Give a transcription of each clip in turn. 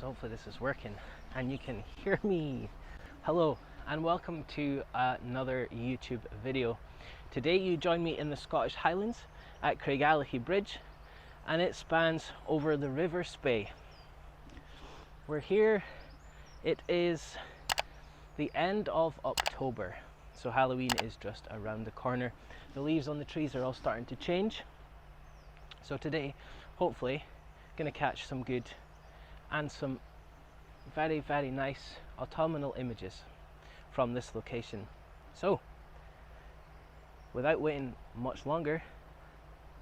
hopefully this is working and you can hear me. Hello and welcome to another YouTube video. Today you join me in the Scottish Highlands at Craigellachie Bridge, and it spans over the River Spey. We're here, it is the end of October, so Halloween is just around the corner. The leaves on the trees are all starting to change. So today, hopefully, gonna catch some good and some very, very nice autumnal images from this location. So, without waiting much longer,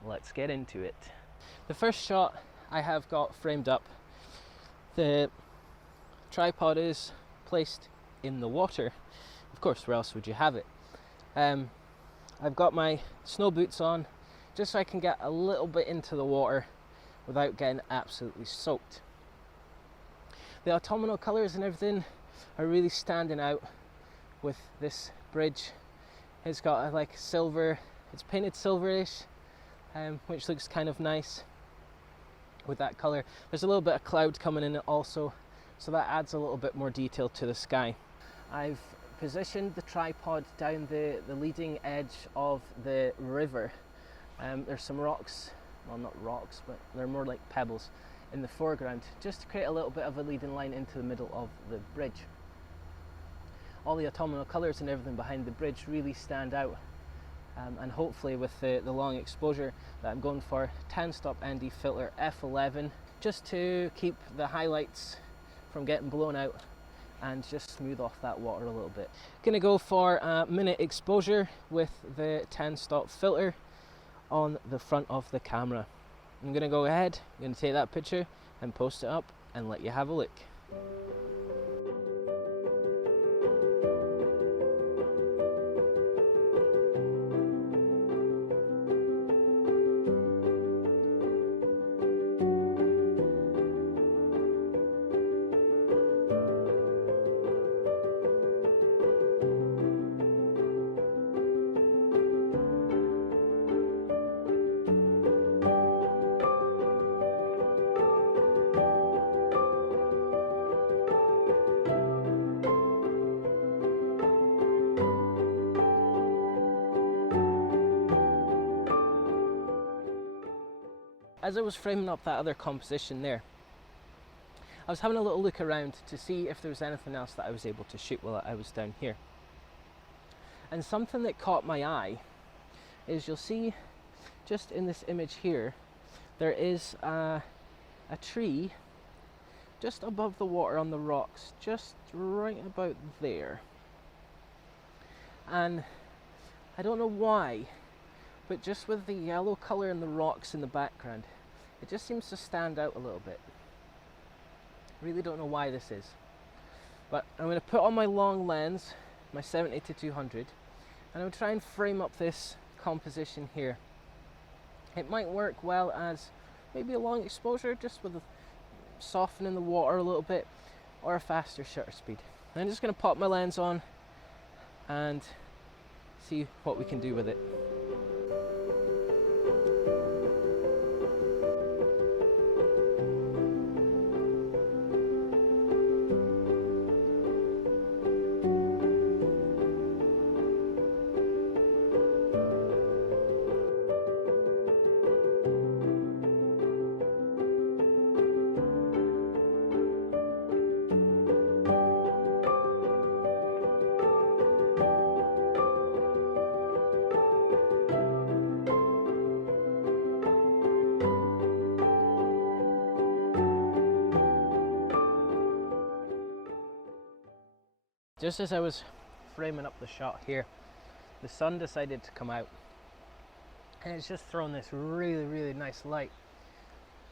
let's get into it. The first shot I have got framed up. The tripod is placed in the water. Of course, where else would you have it? I've got my snow boots on just so I can get a little bit into the water without getting absolutely soaked. The autumnal colours and everything are really standing out with this bridge. It's got like silver, it's painted silverish, which looks kind of nice with that colour. There's a little bit of cloud coming in it also, so that adds a little bit more detail to the sky. I've positioned the tripod down the leading edge of the river. There's some rocks, well not rocks, but they're more like pebbles in the foreground, just to create a little bit of a leading line into the middle of the bridge. All the autumnal colours and everything behind the bridge really stand out, and hopefully with the long exposure that I'm going for, 10-stop ND filter f11, just to keep the highlights from getting blown out and just smooth off that water a little bit. Gonna go for a minute exposure with the 10-stop filter on the front of the camera. I'm gonna go ahead, I'm gonna take that picture and post it up and let you have a look. As I was framing up that other composition there, I was having a little look around to see if there was anything else that I was able to shoot while I was down here. And something that caught my eye is, you'll see just in this image here, there is a tree just above the water on the rocks, just right about there. And I don't know why, but just with the yellow colour and the rocks in the background, it just seems to stand out a little bit. Really don't know why this is. But I'm going to put on my long lens, my 70-200, and I'm going to try and frame up this composition here. It might work well as maybe a long exposure, just with softening the water a little bit, or a faster shutter speed. And I'm just going to pop my lens on and see what we can do with it. Just as I was framing up the shot here, the sun decided to come out, and it's just thrown this really, really nice light.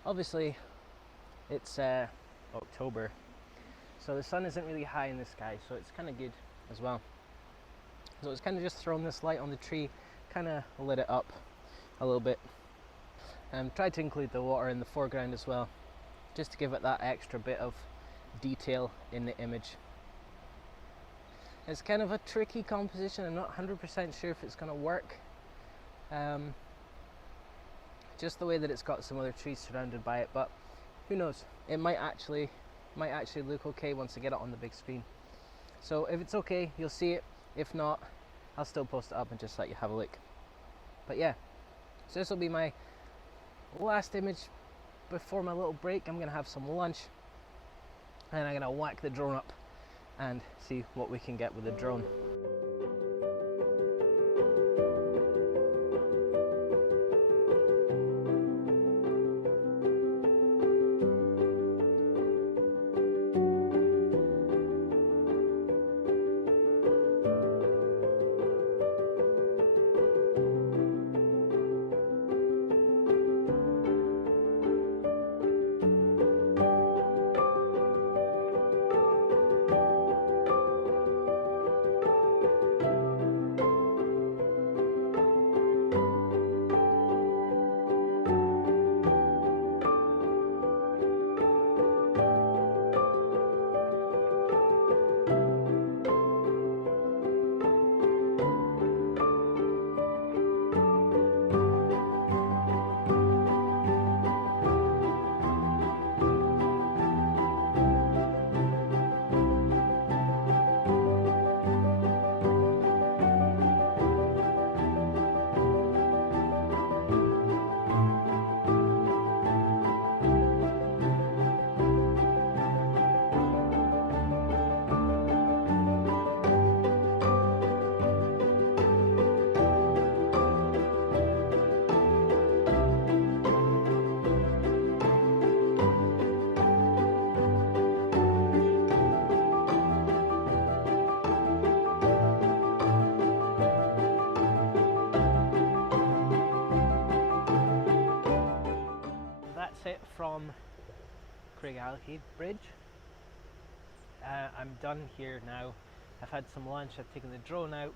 Obviously, it's October, so the sun isn't really high in the sky, so it's kind of good as well. So it's kind of just thrown this light on the tree, kind of lit it up a little bit. Tried to include the water in the foreground as well, just to give it that extra bit of detail in the image. It's kind of a tricky composition. I'm not 100% sure if it's going to work. Just the way that it's got some other trees surrounded by it, but who knows, it might actually might actually look okay once I get it on the big screen. So if it's okay, you'll see it. If not, I'll still post it up and just let you have a look. But yeah, so this will be my last image before my little break. I'm gonna have some lunch and I'm gonna whack the drone up and see what we can get with the drone. It from Craigellachie Bridge. I'm done here now. I've had some lunch, I've taken the drone out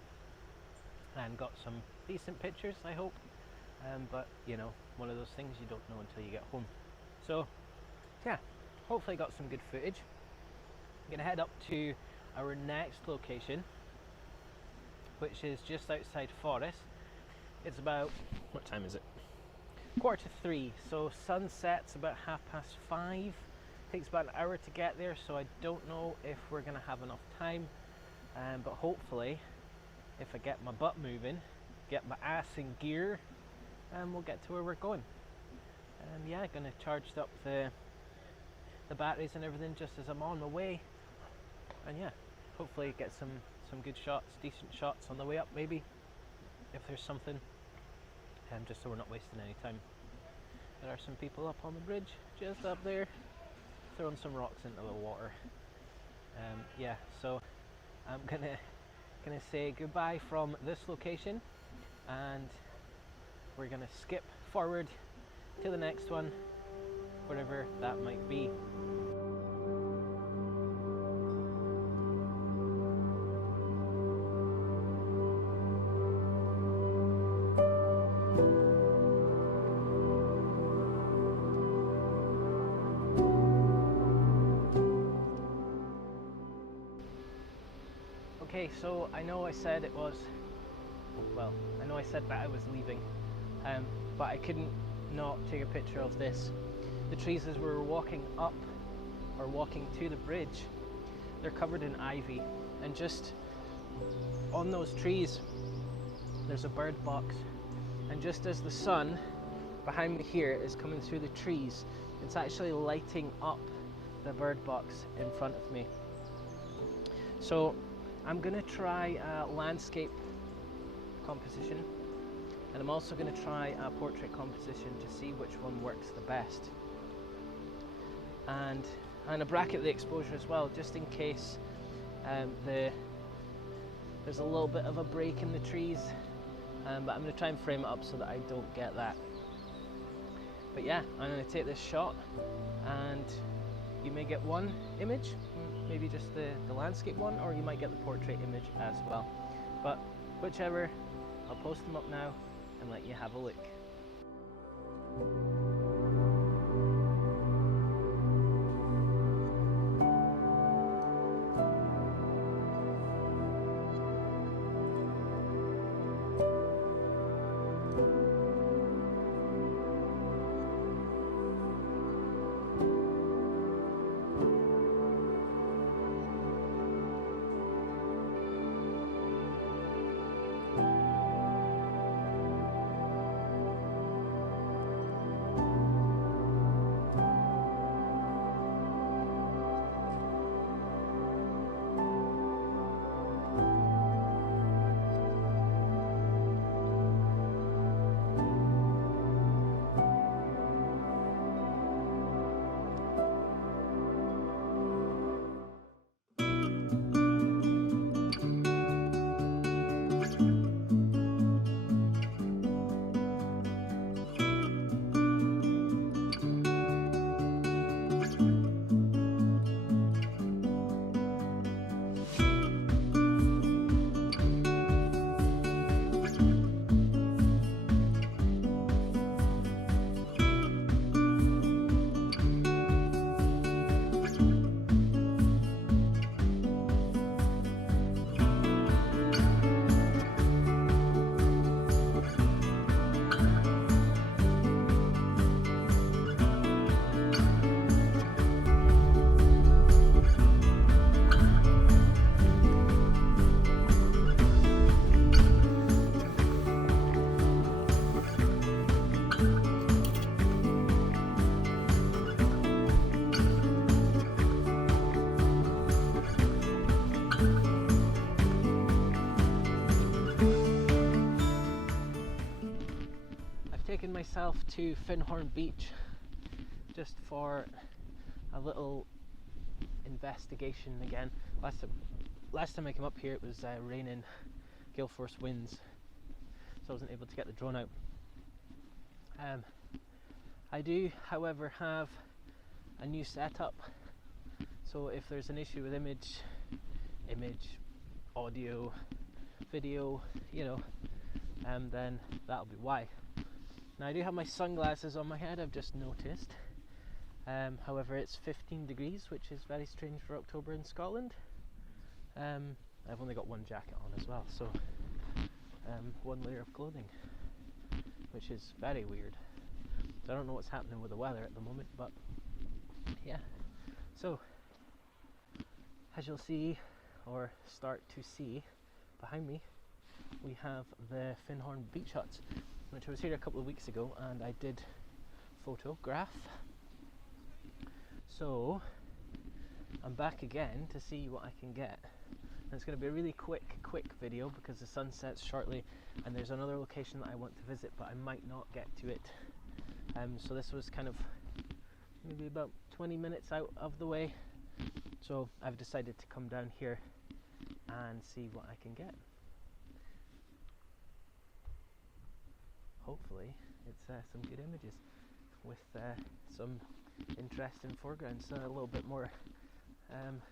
and got some decent pictures, I hope, but you know, one of those things you don't know until you get home. So yeah, hopefully got some good footage. I'm gonna head up to our next location, which is just outside Forest. It's about, what time is it? 2:45, so sunset's about 5:30. Takes about an hour to get there, so I don't know if we're gonna have enough time, but hopefully if I get my butt moving, get my ass in gear, we'll get to where we're going. Yeah, gonna charge up the batteries and everything just as I'm on my way, and yeah, hopefully get some good shots, decent shots on the way up, maybe if there's something. Just so we're not wasting any time. There are some people up on the bridge, just up there, throwing some rocks into the water. Yeah, so I'm gonna say goodbye from this location, and we're gonna skip forward to the next one, wherever that might be. Okay, so I know I said it was, well, I know I said that I was leaving, but I couldn't not take a picture of this. The trees as we were walking up, or walking to the bridge, they're covered in ivy, and just on those trees there's a bird box, and just as the sun behind me here is coming through the trees, it's actually lighting up the bird box in front of me. So I'm gonna try a landscape composition, and I'm also gonna try a portrait composition to see which one works the best. And I'm gonna bracket the exposure as well, just in case there's a little bit of a break in the trees, but I'm gonna try and frame it up so that I don't get that. But yeah, I'm gonna take this shot, and you may get one image, maybe just the landscape one, or you might get the portrait image as well. But whichever, I'll post them up now and let you have a look. myself to Findhorn Beach just for a little investigation again. Last time I came up here it was raining, gale force winds, so I wasn't able to get the drone out. I do, however, have a new setup, so if there's an issue with image, audio, video, you know, then that'll be why. Now I do have my sunglasses on my head, I've just noticed. However, it's 15 degrees, which is very strange for October in Scotland. I've only got one jacket on as well, so one layer of clothing, which is very weird. So I don't know what's happening with the weather at the moment, but yeah. So, as you'll see, or start to see behind me, we have the Findhorn beach huts, which I was here a couple of weeks ago and I did photograph. So I'm back again to see what I can get. And it's going to be a really quick video because the sun sets shortly and there's another location that I want to visit, but I might not get to it. So this was kind of maybe about 20 minutes out of the way, so I've decided to come down here and see what I can get. Hopefully it's some good images with some interesting foregrounds and a little bit more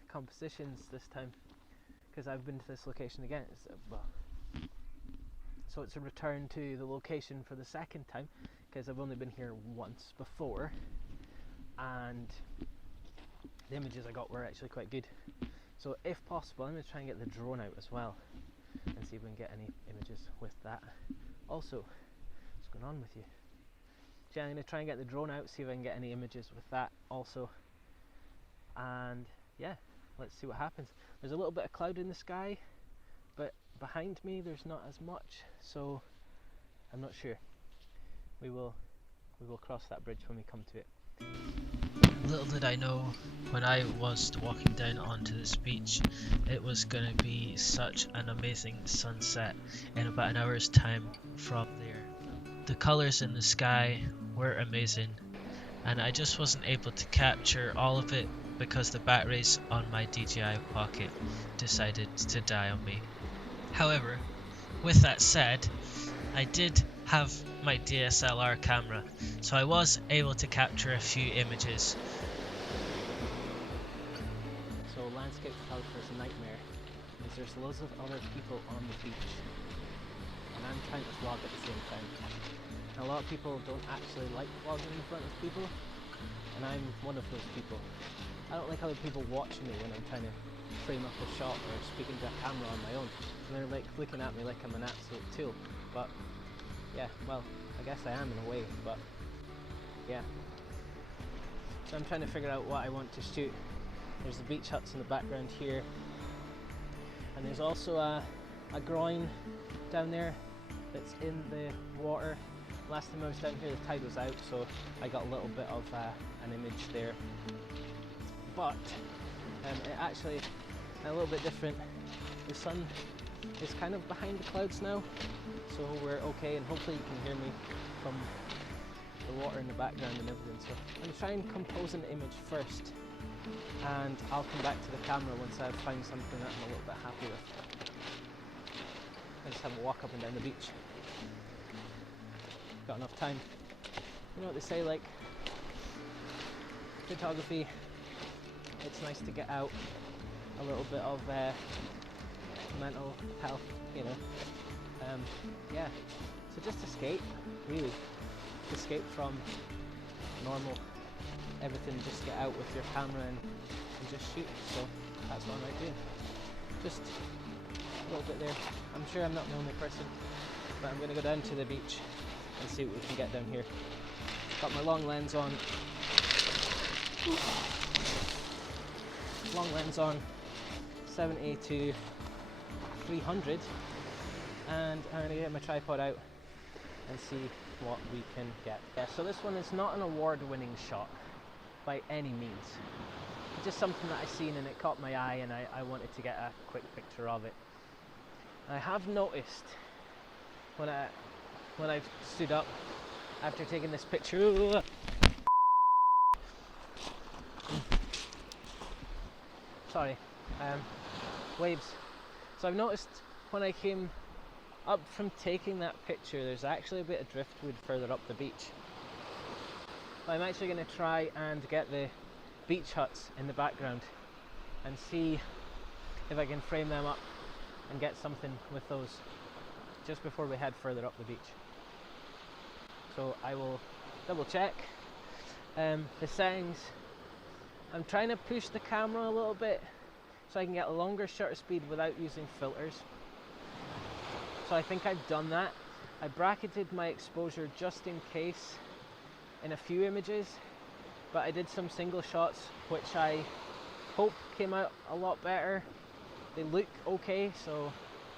compositions this time, because I've been to this location again. So it's a return to the location for the second time, because I've only been here once before and the images I got were actually quite good. So if possible, I'm going to try and get the drone out as well and see if we can get any images with that. Also, what's going on with you? So I'm going to try and get the drone out, see if I can get any images with that also. And yeah, let's see what happens. There's a little bit of cloud in the sky, but behind me there's not as much, so I'm not sure. We will cross that bridge when we come to it. Little did I know, when I was walking down onto this beach, it was going to be such an amazing sunset in about an hour's time from there. The colours in the sky were amazing, and I just wasn't able to capture all of it because the batteries on my DJI Pocket decided to die on me. However, with that said, I did have my DSLR camera, so I was able to capture a few images. So landscape photography is a nightmare, because there's loads of other people on the beach, and I'm trying to vlog at the same time. And a lot of people don't actually like vlogging in front of people, and I'm one of those people. I don't like other people watching me when I'm trying to frame up a shot or speaking to a camera on my own, and they're like looking at me like I'm an absolute tool. But yeah, well, I guess I am in a way, but yeah. So I'm trying to figure out what I want to shoot. There's the beach huts in the background here, and there's also a groin down there that's in the water. Last time I was down here the tide was out, so I got a little bit of an image there. But it actually a little bit different. The sun is kind of behind the clouds now, so we're okay, and hopefully you can hear me from the water in the background and everything. So I'm going to try and compose an image first, and I'll come back to the camera once I've found something that I'm a little bit happy with. I just have a walk up and down the beach. Got enough time. You know what they say, like photography, it's nice to get out, a little bit of mental health, you know. Yeah, so just escape, really. Escape from normal everything, just get out with your camera and just shoot. So that's what I might do. Just a little bit there. I'm sure I'm not the only person, but I'm going to go down to the beach and see what we can get down here. Got my long lens on. Long lens on, 70 to 300, and I'm going to get my tripod out and see what we can get. Yeah, so this one is not an award-winning shot by any means. It's just something that I seen and it caught my eye, and I wanted to get a quick picture of it. I have noticed when I've stood up after taking this picture. Ooh. Sorry, waves. So I've noticed when I came up from taking that picture, there's actually a bit of driftwood further up the beach. But I'm actually going to try and get the beach huts in the background and see if I can frame them up and get something with those just before we head further up the beach. So I will double check the settings. I'm trying to push the camera a little bit so I can get a longer shutter speed without using filters. So I think I've done that. I bracketed my exposure just in case in a few images, but I did some single shots which I hope came out a lot better. They look okay, so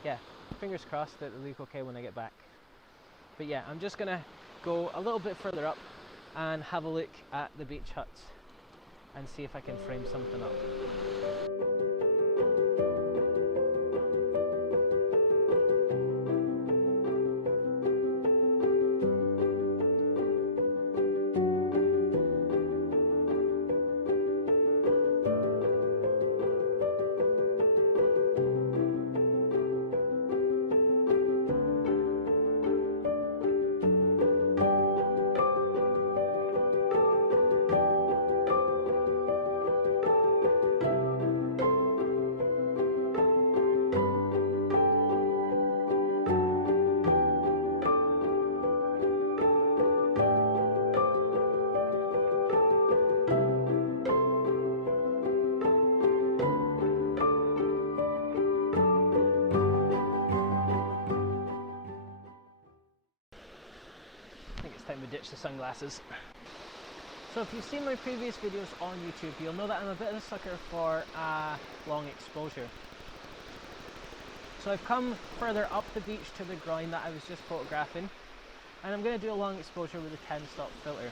yeah, fingers crossed that they look okay when I get back. But yeah, I'm just gonna go a little bit further up and have a look at the beach huts and see if I can frame something up. Time to ditch the sunglasses. So if you've seen my previous videos on YouTube, you'll know that I'm a bit of a sucker for long exposure. So I've come further up the beach to the ground that I was just photographing, and I'm going to do a long exposure with a 10-stop filter.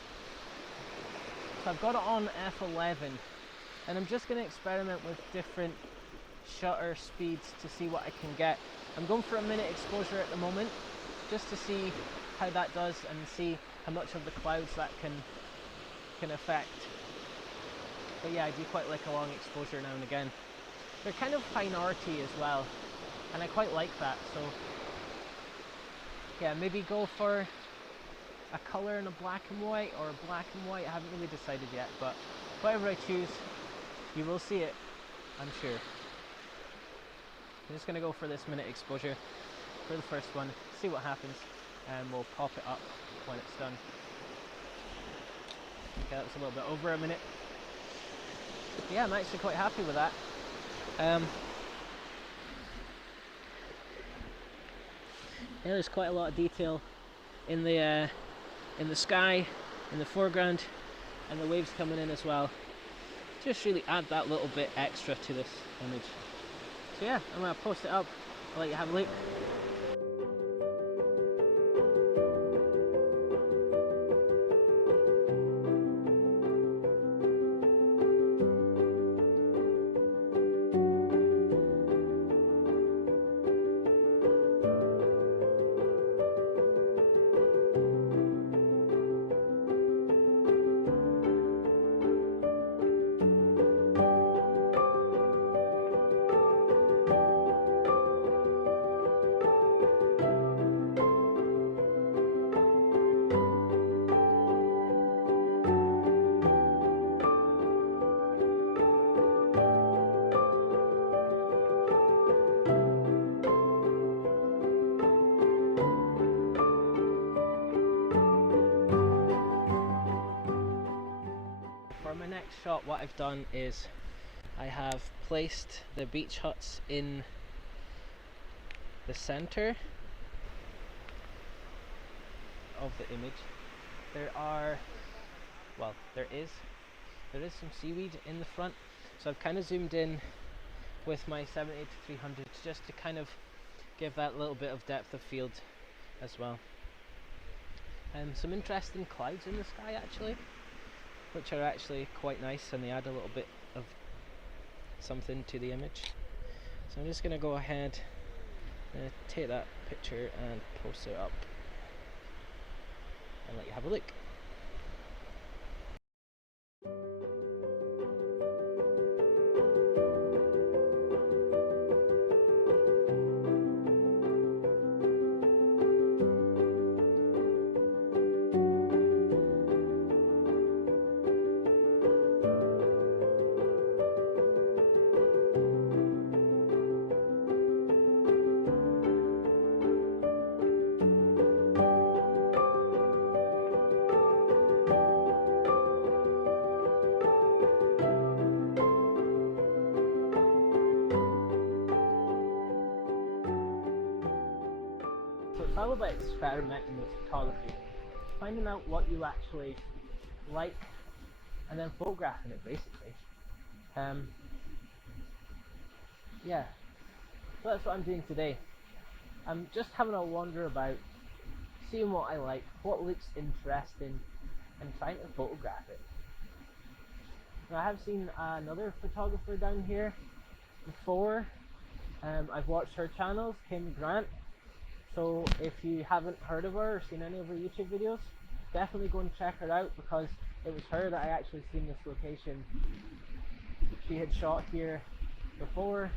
So I've got it on f11, and I'm just going to experiment with different shutter speeds to see what I can get. I'm going for a minute exposure at the moment, just to see how that does and see how much of the clouds that can affect. But yeah, I do quite like a long exposure now and again. They're kind of fine arty as well, and I quite like that. So yeah, maybe go for a colour in a black and white or black and white. I haven't really decided yet, but whatever I choose, you will see it, I'm sure. I'm just going to go for this minute exposure for the first one, see what happens, and we'll pop it up when it's done. Okay, that was a little bit over a minute. Yeah, I'm actually quite happy with that. Yeah, there's quite a lot of detail in the sky, in the foreground, and the waves coming in as well. Just really add that little bit extra to this image. So yeah, I'm going to post it up. I'll let you have a look. For my next shot, what I've done is I have placed the beach huts in the center of the image. There is some seaweed in the front, so I've kind of zoomed in with my 70-300 just to kind of give that little bit of depth of field as well. Some interesting clouds in the sky actually, which are actually quite nice, and they add a little bit of something to the image. So I'm just going to go ahead and take that picture and post it up. and let you have a look. So it's all about experimenting with photography, finding out what you actually like, and then photographing it basically. Yeah, so that's what I'm doing today. I'm just having a wander about, seeing what I like, what looks interesting, and trying to photograph it. Now, I have seen another photographer down here before. I've watched her channels, Kim Grant. So if you haven't heard of her or seen any of her YouTube videos, definitely go and check her out, because it was her that I actually seen this location. She had shot here before,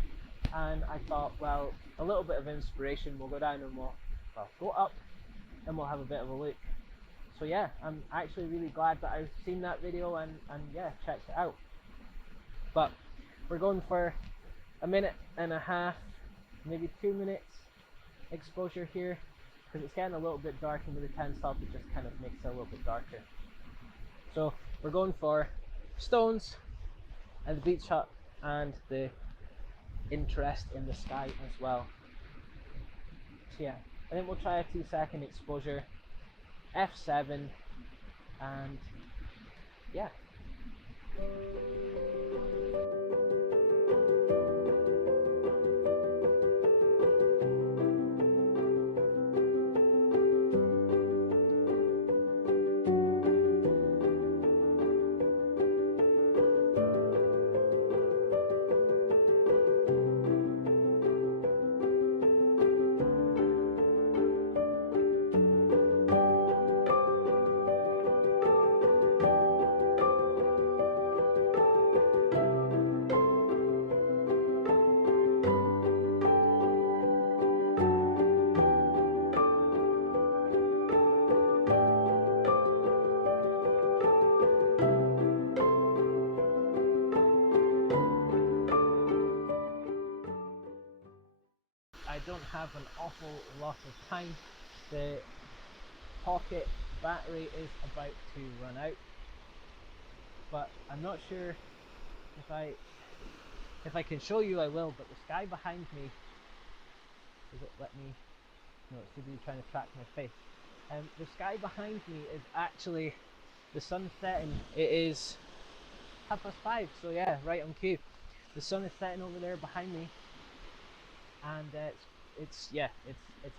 and I thought, well, a little bit of inspiration, we'll go down and we'll go up and we'll have a bit of a look. So yeah, I'm actually really glad that I've seen that video and yeah, checked it out. But we're going for a minute and a half, maybe 2 minutes exposure here, because it's getting a little bit dark, and with the 10 stop it just kind of makes it a little bit darker. So we're going for stones and the beach hut and the interest in the sky as well. So yeah, I think we'll try a 2-second exposure, f7, and yeah. I don't have an awful lot of time. The Pocket battery is about to run out, but I'm not sure if I can show you. I will, but the sky behind me, does it let me? No, it's too busy trying to track my face. The sky behind me is actually the sun setting. It is 5:30, so yeah, right on cue. The sun is setting over there behind me, and it's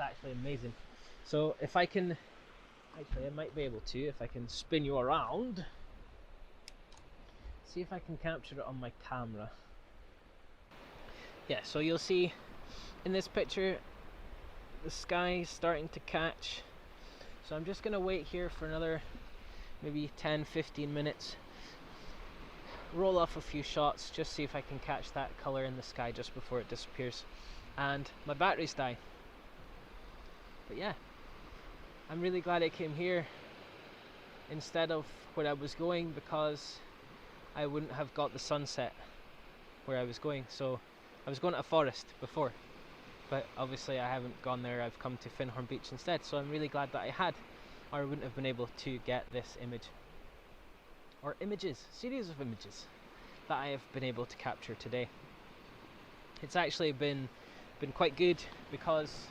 actually amazing. So if I can, actually I might be able to, if I can spin you around, see if I can capture it on my camera. Yeah, so you'll see in this picture the sky is starting to catch. So I'm just gonna wait here for another maybe 10-15 minutes, roll off a few shots, just see if I can catch that color in the sky just before it disappears, and my batteries die. But yeah, I'm really glad I came here instead of where I was going, because I wouldn't have got the sunset where I was going. So I was going to a forest before, but obviously I haven't gone there. I've come to Findhorn Beach instead, so I'm really glad that I had, or I wouldn't have been able to get this image, or images, series of images that I have been able to capture today. It's actually been quite good, because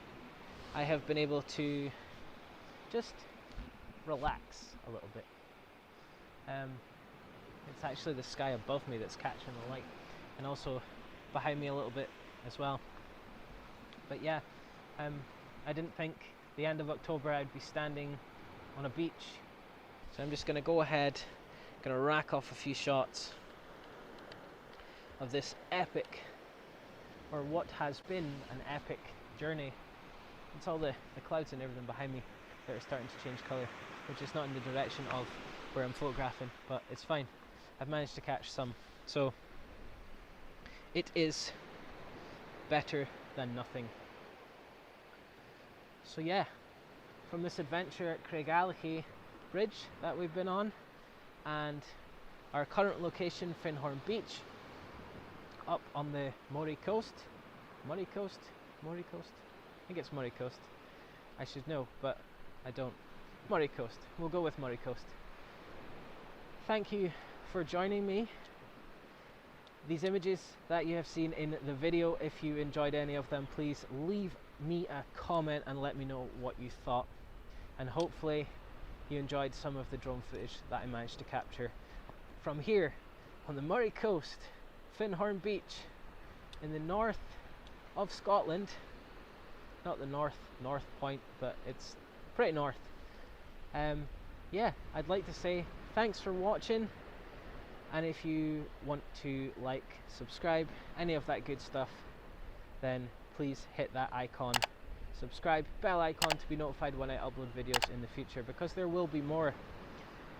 I have been able to just relax a little bit. It's actually the sky above me that's catching the light, and also behind me a little bit as well. But yeah, I didn't think the end of October I'd be standing on a beach, so I'm just going to go ahead, going to rack off a few shots of this epic, or what has been an epic journey. It's all the clouds and everything behind me that are starting to change colour. which is not in the direction of where I'm photographing, but it's fine. I've managed to catch some, so it is better than nothing. So yeah, from this adventure at Craigellachie Bridge that we've been on, and our current location, Findhorn Beach, up on the Moray Coast. Moray Coast? Moray Coast? I think it's Moray Coast. I should know, but I don't. Moray Coast. We'll go with Moray Coast. Thank you for joining me. These images that you have seen in the video, if you enjoyed any of them, please leave me a comment and let me know what you thought. And hopefully you enjoyed some of the drone footage that I managed to capture from here on the Moray Coast, Findhorn Beach, in the north of Scotland. Not the north point, but it's pretty north. Yeah, I'd like to say thanks for watching, and if you want to like, subscribe, any of that good stuff, then please hit that icon, subscribe, bell icon, to be notified when I upload videos in the future, because there will be more,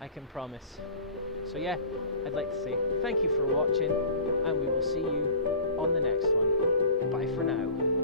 I can promise. So yeah, I'd like to say thank you for watching, and we will see you on the next one. Bye for now.